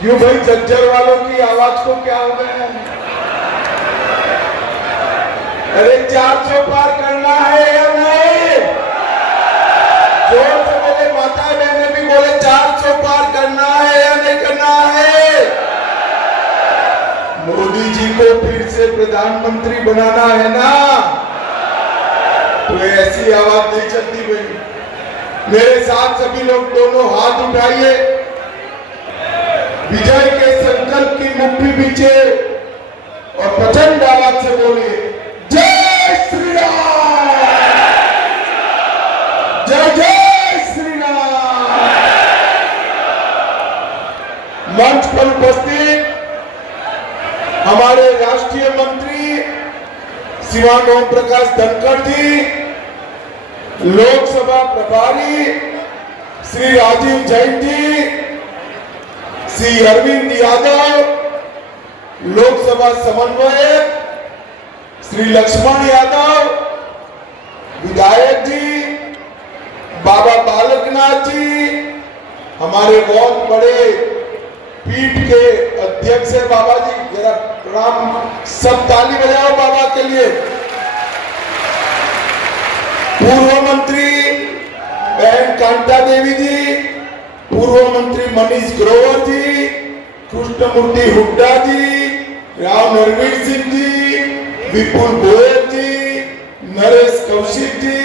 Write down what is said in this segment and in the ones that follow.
क्यों भाई, झज्जर वालों की आवाज को क्या हो गया है? अरे 400 पार करना है या नहीं? जोर से बोले, माता बहने भी बोले 400 पार करना है या नहीं करना है? मोदी जी को फिर से प्रधानमंत्री बनाना है ना, तो ऐसी आवाज नहीं चलती भाई। मेरे साथ सभी लोग दोनों हाथ उठाइए, विजय के संकल्प की मुट्ठी पीछे और प्रचंड आवाज से बोलिए, जय श्री राम, जय जय श्री राम। मंच पर उपस्थित हमारे राष्ट्रीय मंत्री श्रीमान ओम प्रकाश धनखड़ जी, लोकसभा प्रभारी श्री राजीव जैन जी, श्री अरविंद यादव, लोकसभा समन्वयक श्री लक्ष्मण यादव, विधायक जी बाबा बालकनाथ जी, हमारे बहुत बड़े पीठ के अध्यक्ष है बाबा जी, जरा प्रणाम, सब ताली बजाओ बाबा के लिए। पूर्व मंत्री बहन कांता देवी जी, पूर्व मंत्री मनीष ग्रोवर जी, कृष्णमूर्ति हुड्डा जी, राव नरवीर सिंह जी, विपुल गोयल जी, नरेश कौशिक जी,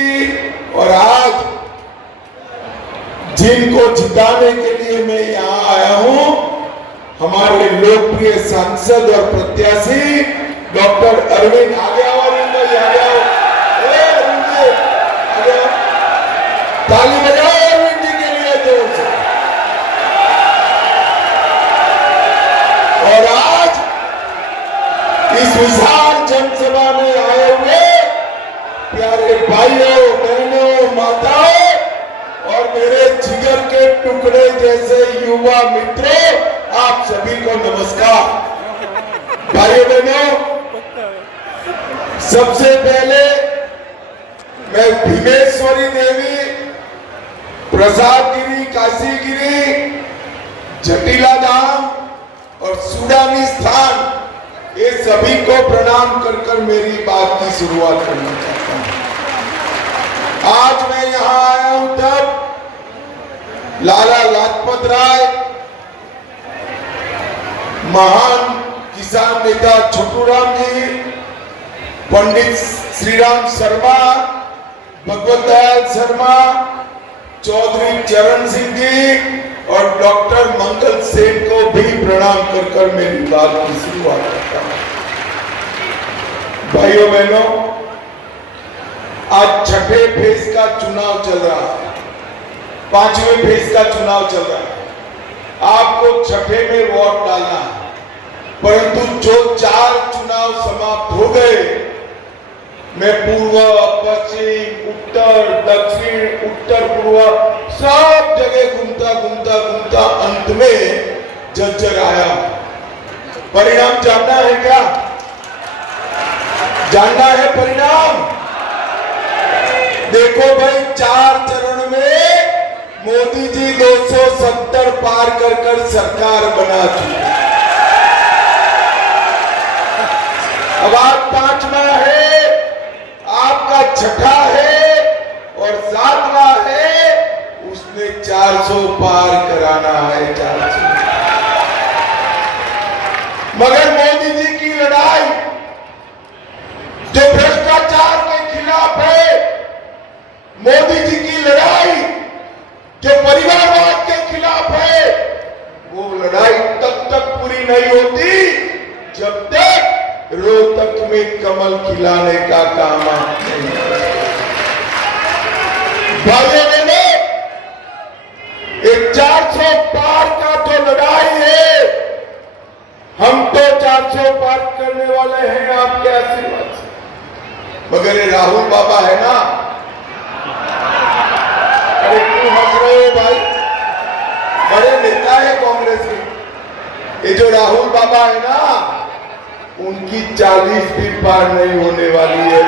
और आज जिनको जिताने के लिए मैं यहाँ आया हूँ, हमारे लोकप्रिय सांसद और प्रत्याशी डॉक्टर अरविंद, आगे आओ अरविंद भाई, आगे आओ, ताली बजाओ अरविंद जी के लिए जोर से। और आज इस विशाल जनसभा में आए हुए प्यारे भाइयों बहनों माताओं और मेरे जिगर के टुकड़े जैसे युवा मित्रों, आप सभी को नमस्कार। भाइयों बहनों, सबसे पहले मैं भीमेश्वरी देवी, प्रसादगिरी, काशीगिरी, जटिला धाम और सूडानी स्थान, ये सभी को प्रणाम कर कर मेरी बात की शुरुआत करना चाहता हूं। आज मैं यहां आया हूं तब लाला लाजपत राय, महान किसान नेता छोटूराम जी, पंडित श्रीराम शर्मा, भगवत दयाल शर्मा, चौधरी चरण सिंह जी और डॉक्टर मंगल सेन को भी प्रणाम कर कर मेरी बात की शुरुआत करता हूं। भाइयों बहनों, आज छठे फेज का चुनाव चल रहा है, पांचवें फेज का चुनाव चल रहा है। आपको छठे में वोट डालना है, परंतु जो 4 चुनाव समाप्त हो गए, मैं पूर्व, पश्चिम, उत्तर, दक्षिण, उत्तर पूर्व सब जगह घूमता घूमता घूमता अंत में झज्जर आया। परिणाम जानना है क्या? जानना है परिणाम? देखो भाई, 4 चरण में मोदी जी 270 पार कर कर सरकार बना चुके। अब आप 5वां है, आपका छठा है और 7वां है, उसने 400 पार कराना है, 400। मगर मोदी जी की लड़ाई जो भ्रष्टाचार के खिलाफ है, मोदी जी की लड़ाई जो परिवारवाद के खिलाफ है, वो लड़ाई तब तक पूरी नहीं होती जब तक रोहतक में कमल खिलाने का काम नहीं। भाइयों बहनों, एक 400 पार का तो लड़ाई है, हम तो 400 पार करने वाले हैं आपके आशीर्वाद से। मगर ये राहुल बाबा है ना, अरे क्यों हंस रहे हो भाई? बड़े नेता है कांग्रेस के, ये जो राहुल बाबा है ना, उनकी 40 भी पार नहीं होने वाली है।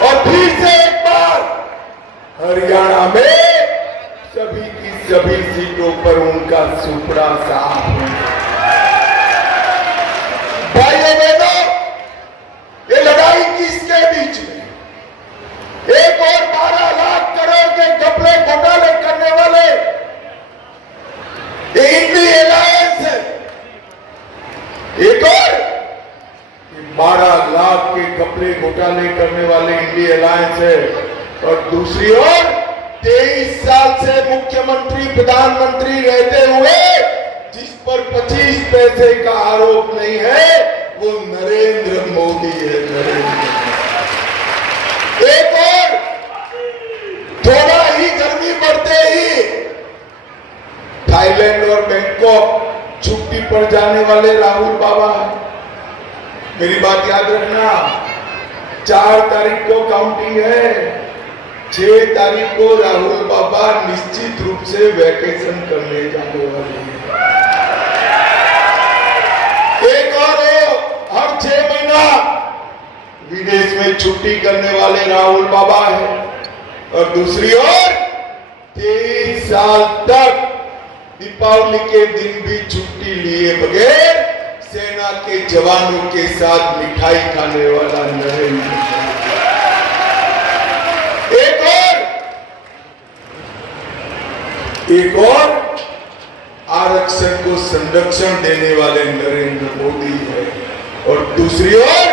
और फिर से एक बार हरियाणा में सभी की सभी सीटों पर उनका सुपड़ा साफ होगा। भाइयों बहनों, ये लड़ाई किसके बीच में? एक और 12 लाख करोड़ के घपले घोटाले करने वाले इंडी एलायंस है। एक और 12 लाख के घपले घोटाले करने वाले इंडी एलायंस है, और दूसरी ओर 23 साल से मुख्यमंत्री प्रधानमंत्री रहते हुए जिस पर 25 पैसे का आरोप नहीं है, वो नरेंद्र मोदी है। एक और थोड़ा ही गर्मी बढ़ते ही थाईलैंड और बैंकॉक छुट्टी पर जाने वाले राहुल बाबा, मेरी बात याद रखना, 4 तारीख को काउंटिंग है, 6 तारीख को राहुल बाबा निश्चित रूप से वैकेशन करने जाने वाले हैं। एक और हर 6 महीना विदेश में छुट्टी करने वाले राहुल बाबा है, और दूसरी ओर 23 साल तक दीपावली के दिन भी छुट्टी लिए बगैर सेना के जवानों के साथ मिठाई खाने वाला नरेंद्र मोदी। एक और आरक्षण को संरक्षण देने वाले नरेंद्र मोदी है, और दूसरी ओर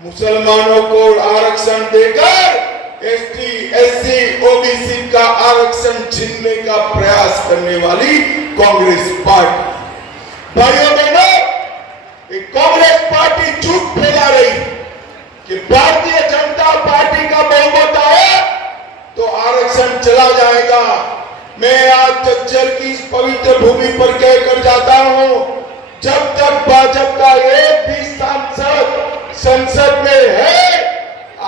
मुसलमानों को आरक्षण देकर एसटी, एससी, ओबीसी का आरक्षण छीनने का प्रयास करने वाली कांग्रेस पार्टी। भाइयों बहनों, कांग्रेस पार्टी झूठ फैला रही कि भारतीय जनता पार्टी का बहुमत आया तो आरक्षण चला जाएगा। मैं आज झज्जर की इस पवित्र भूमि पर कहकर जाता हूं, जब तक भाजपा का एक भी सांसद संसद में है,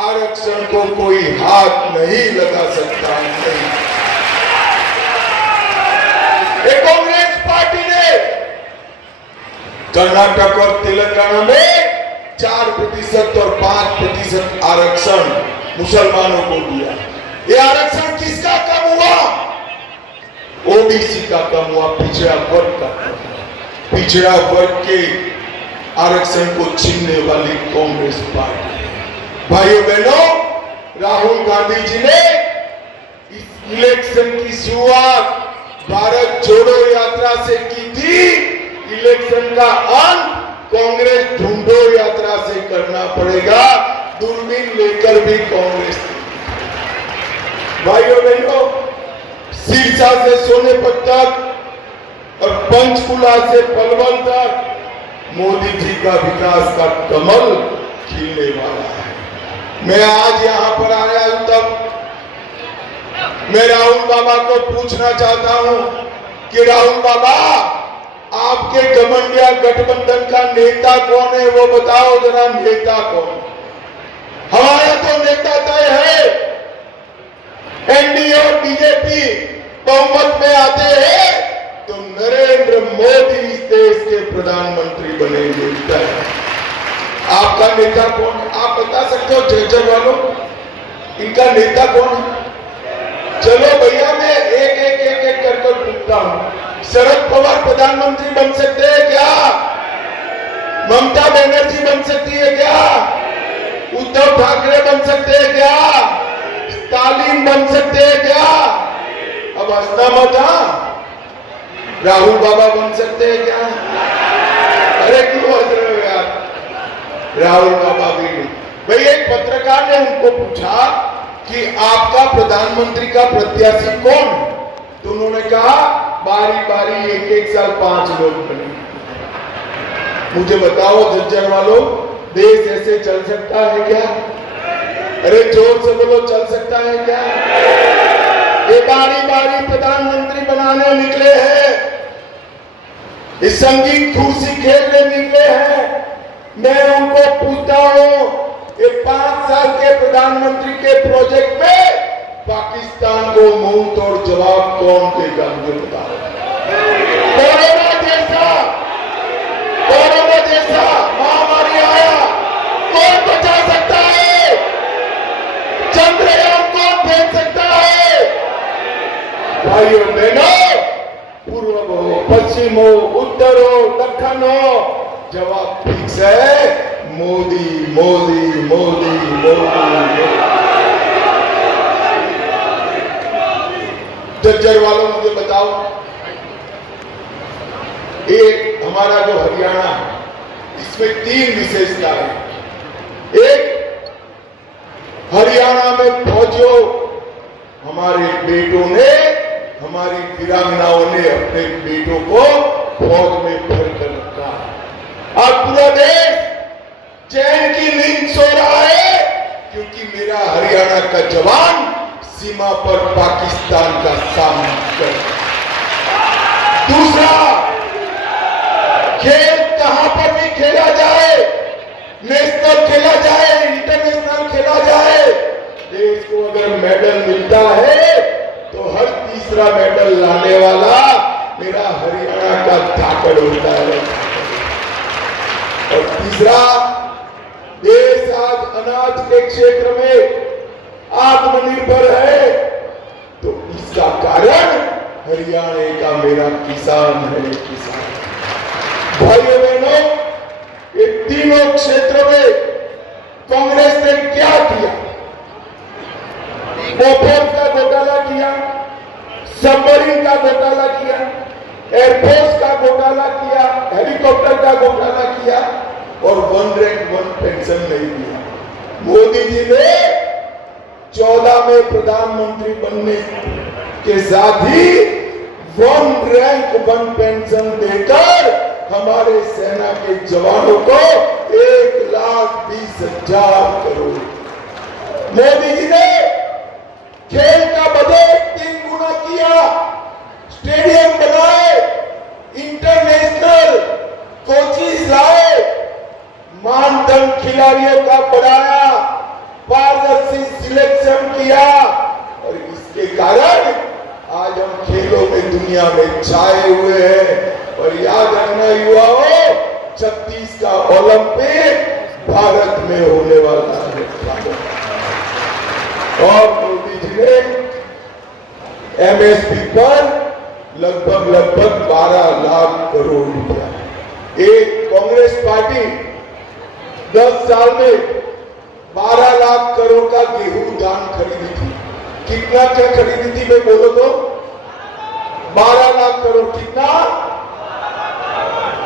आरक्षण को कोई हाथ नहीं लगा सकता। कांग्रेस पार्टी ने कर्नाटक और तेलंगाना में 4% और 5% आरक्षण मुसलमानों को दिया। ये आरक्षण किसका कम हुआ? ओबीसी का कम हुआ, पिछड़ा वर्ग का कम हुआ। पिछड़ा वर्ग के आरक्षण को छीनने वाली कांग्रेस पार्टी। भाइयों बहनों, राहुल गांधी जी ने इस इलेक्शन की शुरुआत भारत जोड़ो यात्रा से की थी। इलेक्शन का अंत कांग्रेस ढूंढो यात्रा से करना पड़ेगा। दूरबीन लेकर भी कांग्रेस। भाइयों बहनों, सिरसा से सोनेपत तक और पंचकुला से पलवल तक मोदी जी का विकास का कमल खिलने वाला है। मैं आज यहां पर आया हूं, तब मैं राहुल बाबा को पूछना चाहता हूं कि राहुल बाबा, आपके घमंडिया गठबंधन का नेता कौन है, वो बताओ जरा, नेता कौन? हमारा तो नेता तय है। एनडीए और बीजेपी बहुमत में आते हैं तो नरेंद्र मोदी इस देश के प्रधानमंत्री बनेंगे। आपका नेता कौन है? आप बता सकते हो झज्जर वालों, इनका नेता कौन है? चलो भैया, मैं एक कर पूछता हूं। शरद पवार प्रधानमंत्री बन सकते हैं क्या? ममता बनर्जी बन सकती है क्या? उद्धव ठाकरे बन सकते हैं क्या? स्टालिन बन सकते हैं क्या? अब हंसना मत। राहुल बाबा बन सकते हैं क्या? अरे क्यों हंस रहे हो यार? राहुल बाबा भी नहीं। भाई, एक पत्रकार ने उनको पूछा कि आपका प्रधानमंत्री का प्रत्याशी कौन? तो उन्होंने कहा, बारी बारी एक साल 5 लोग बने। मुझे बताओ झज्जर वालों, देश ऐसे चल सकता है क्या? अरे जोर से बोलो, चल सकता है क्या? ये बारी बारी प्रधानमंत्री बनाने निकले हैं, इस संगीत कुर्सी खेलने निकले हैं। मैं उनको पूछता हूं, ये 5 साल के प्रधानमंत्री के प्रोजेक्ट में पाकिस्तान को मुंह तोड़ जवाब कौन देगा? मुझे बताओ। कोरोना जैसा महामारी आया, कौन बचा सकता है? चंद्रयान कौन भेज सकता है? भाइयों बहनों, पश्चिम हो, उत्तर हो, दक्षिण हो, जवाब फिक्स है, मोदी मोदी मोदी मोदी। जज्जर वालों मुझे बताओ, एक हमारा जो हरियाणा, इसमें 3 विशेषता है। एक, हरियाणा में फौजियों, हमारे बेटों ने, हमारी वीरांगनाओं ने अपने बेटों को फौज में भर कर रखा है। आज पूरा देश चैन की नींद सो रहा है, क्योंकि मेरा हरियाणा का जवान सीमा पर पाकिस्तान का सामना कर। दूसरा, खेल कहां पर भी खेला जाए, नेशनल खेला जाए, इंटरनेशनल खेला जाए, देश को अगर मेडल मिलता है तो हर तीसरा मेडल लाने वाला मेरा हरियाणा का धाकड़ होता है। और तीसरा, देश आज अनाज के क्षेत्र में आत्मनिर्भर है, तो इसका कारण हरियाणा का मेरा किसान है। किसान भाइयों बहनों, ये तीनों क्षेत्रों में कांग्रेस ने क्या किया? बोफोर्स का घोटाला किया, सबमरीन का घोटाला किया, एयरफोर्स का घोटाला किया, हेलीकॉप्टर का घोटाला किया, और 1 रैंक 1 पेंशन नहीं दिया। मोदी जी ने 14 में प्रधानमंत्री बनने के साथ ही 1 रैंक 1 पेंशन देकर हमारे सेना के जवानों को 1,20,000 करोड़। मोदी जी ने खेल का बजट 3 गुना किया, स्टेडियम बनाए, इंटरनेशनल कोचिज लाए, मानदंड खिलाड़ियों का बढ़ाया, पारदर्शी सिलेक्शन किया, और इसके कारण आज हम खेलों में दुनिया में छाए हुए हैं। और याद रखना युवाओं, 36 का ओलंपिक भारत में होने वाला है। और मोदी जी ने एमएसपी पर लगभग 12 लाख करोड़ रुपया, एक कांग्रेस पार्टी 10 साल में 12 लाख करोड़ का गेहूं धान खरीदी थी। कितना क्या खरीदी थी मैं बोलो तो? 12 लाख करोड़। कितना?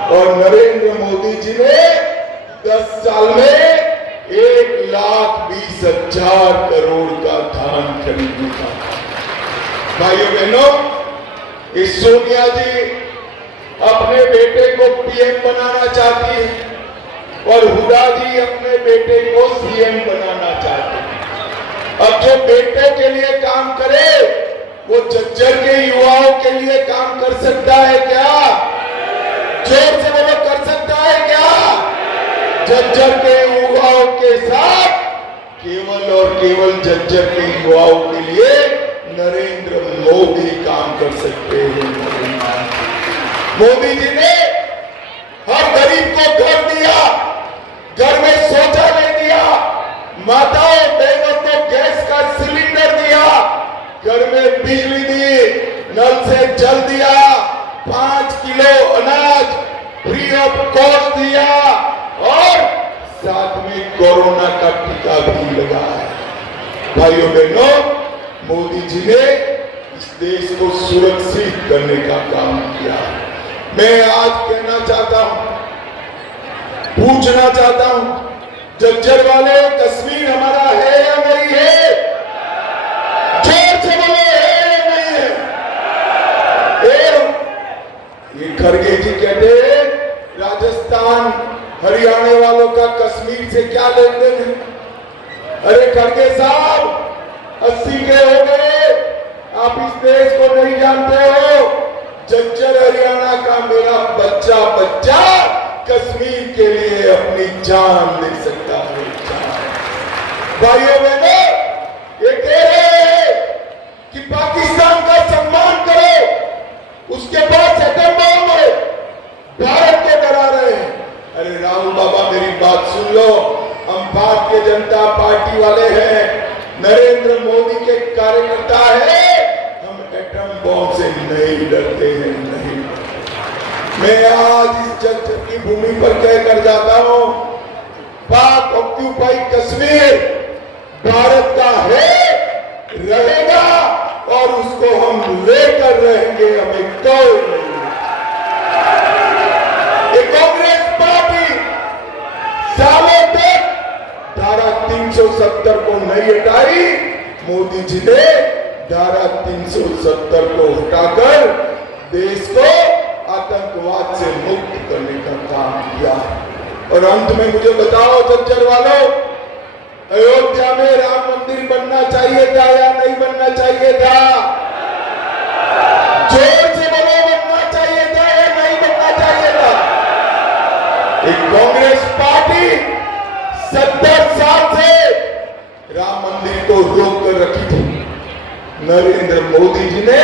और नरेंद्र मोदी जी ने 10 साल में 1,20,000 करोड़ का धान खरीदा। भाइयों बहनों, इस सोनिया जी अपने बेटे को पीएम बनाना चाहती है, और हुड्डा जी अपने बेटे को सीएम बनाना चाहते हैं। अब जो बेटों के लिए काम करे, वो झज्जर के युवाओं के लिए काम कर सकता है क्या? जोर से बोलो, कर सकता है क्या? झज्जर के युवाओं के साथ केवल और केवल झज्जर के युवाओं के लिए नरेंद्र मोदी काम कर सकते हैं। मोदी जी ने हर गरीब को घर दिया, घर में शौचालय दिया, माताओं बहनों को गैस का सिलेंडर दिया, घर में बिजली दी, नल से जल दिया, 5 किलो अनाज फ्री ऑफ कॉस्ट दिया, और साथ में कोरोना का टीका भी लगाया। भाइयों बहनों, मोदी जी ने इस देश को सुरक्षित करने का काम किया। मैं आज कहना चाहता हूं, पूछना चाहता हूं, झज्जर वाले, कश्मीर हमारा है या नहीं है? जोर से बोलो, है या नहीं है? ये खड़गे जी कहते हैं राजस्थान हरियाणा वालों का कश्मीर से क्या लेन देन है? अरे खड़गे साहब, 80 के हो गए, आप इस देश को नहीं जानते हो। झज्जर हरियाणा का मेरा बच्चा कश्मीर के लिए अपनी जान दे सकता है। भाइयों बहनों, ये कह रहे हैं कि पाकिस्तान का सम्मान करो, उसके बाद एटम बम है, भारत को डरा रहे हैं। अरे राहुल बाबा, मेरी बात सुन लो, हम भारतीय जनता पार्टी वाले हैं, नरेंद्र मोदी के कार्यकर्ता है, हम एटम बम से नहीं डरते हैं, नहीं। मैं आज इस जंतर की भूमि पर कहकर जाता हूं, पाक ऑक्यूपाइड कश्मीर भारत का है, रहेगा और उसको हम लेकर रहेंगे, हमें कोई नहीं। ये कांग्रेस पार्टी सालों तक धारा 370 को नहीं हटाई, मोदी जी ने धारा 370 को हटाकर देश को आतंकवाद से मुक्त करने का काम किया। और अंत में मुझे बताओ झज्जर वालों, अयोध्या में राम मंदिर बनना चाहिए था या नहीं बनना चाहिए था? जोर से बोलो, बनना चाहिए था या नहीं बनना चाहिए था? एक कांग्रेस पार्टी 70 साल से राम मंदिर को रोक कर रखी थी। नरेंद्र मोदी जी ने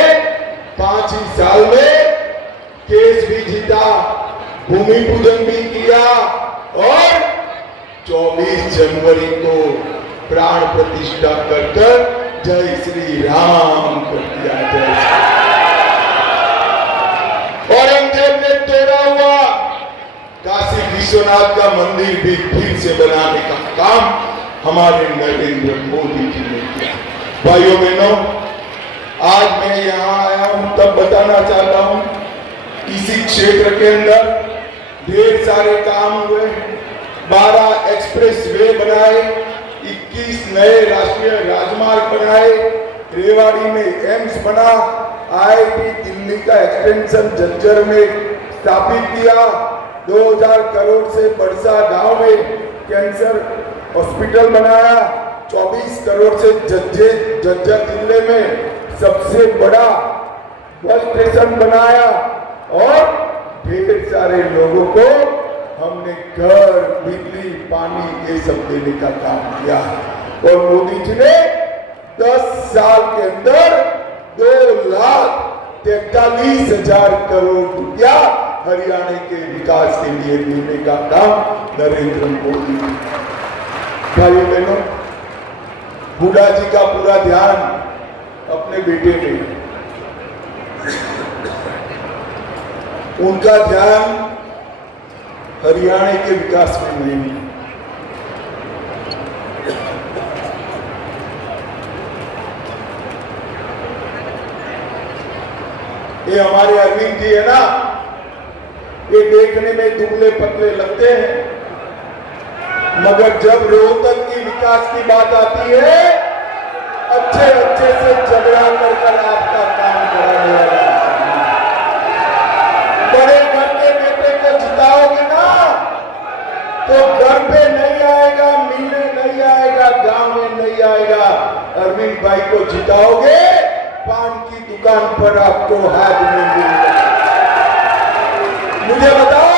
5 ही साल में केस भी जीता, भूमि पूजन भी किया और 24 जनवरी को प्राण प्रतिष्ठा कर जय श्री राम कर दिया। औरंगजेब ने तोड़ा हुआ काशी विश्वनाथ का मंदिर भी फिर से बनाने का काम हमारे नरेंद्र मोदी जी ने किया। भाइयों बहनों, आज मैं यहाँ आया हूं तब बताना चाहता हूं, इसी क्षेत्र के अंदर ढेर सारे काम हुए। 12 एक्सप्रेस वे बनाए, 21 नए राष्ट्रीय राजमार्ग बनाए, रेवाड़ी में एम्स बना, आईआईटी दिल्ली का एक्सटेंशन झज्जर में स्थापित किया, 2000 करोड़ से बरसा गांव में कैंसर हॉस्पिटल बनाया, 24 करोड़ से झज्जर जिले में सबसे बड़ा बस स्टेशन बनाया और ढेर सारे लोगों को हमने घर, बिजली, पानी ये सब देने का काम किया। और मोदी जी ने 10 साल के अंदर 2,43,000 करोड़ रुपया हरियाणा के विकास के लिए देने का काम नरेंद्र मोदी। भाइयों बहनों, बूढ़ा जी का पूरा ध्यान अपने बेटे में, उनका ध्यान हरियाणा के विकास में नहीं। ये हमारे अरविंद जी है ना, ये देखने में दुबले पतले लगते हैं, मगर जब रोहतक की विकास की बात आती है, अच्छे अच्छे से झगड़ा कर आपका काम कराने वाला। बड़े घर के बेटे को जिताओगे ना तो घर पे नहीं आएगा, मिलने नहीं आएगा, गांव में नहीं आएगा। अरविंद भाई को जिताओगे, पान की दुकान पर आपको हाथ में मिलेगा। मुझे बताओ,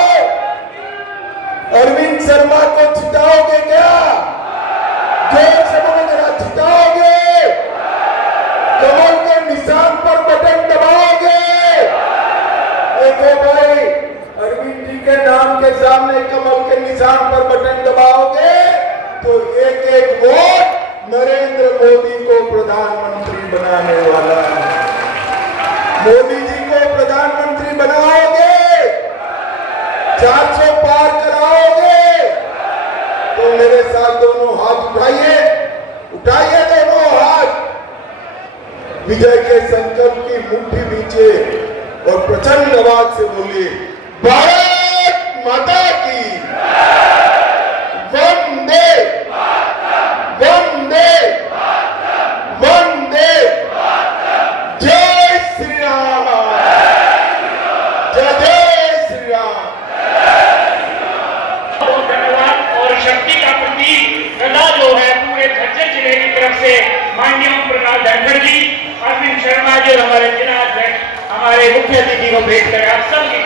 अरविंद शर्मा को जिताओगे क्या? जोर से बोलो जरा, जिताओगे? कमल के निशान पर बटन दबाओगे? देखो भाई, अरविंद जी के नाम के सामने कमल के निशान पर बटन दबाओगे तो एक एक वोट नरेंद्र मोदी को प्रधानमंत्री बनाने वाला है। मोदी जी को प्रधानमंत्री बनाओगे, 400 पार कराओगे तो मेरे साथ दोनों हाथ उठाइए, उठाइए दोनों हाथ, विजय के संकल्प की मुट्ठी नीचे और प्रचंड आवाज से बोलिए, भारत माता की वंदे वंदे वंदे, जय श्री राम, जय जय श्री राम। बहुत धन्यवाद। और शक्ति का प्रतीक गदा जो है पूरे झज्जर जिले की तरफ से माननीय प्रकाश धनखड़ जी, अरविंद शर्मा जी, हमारे जिला अध्यक्ष, हमारे मुख्य अतिथि को भेंट करें आप सबकी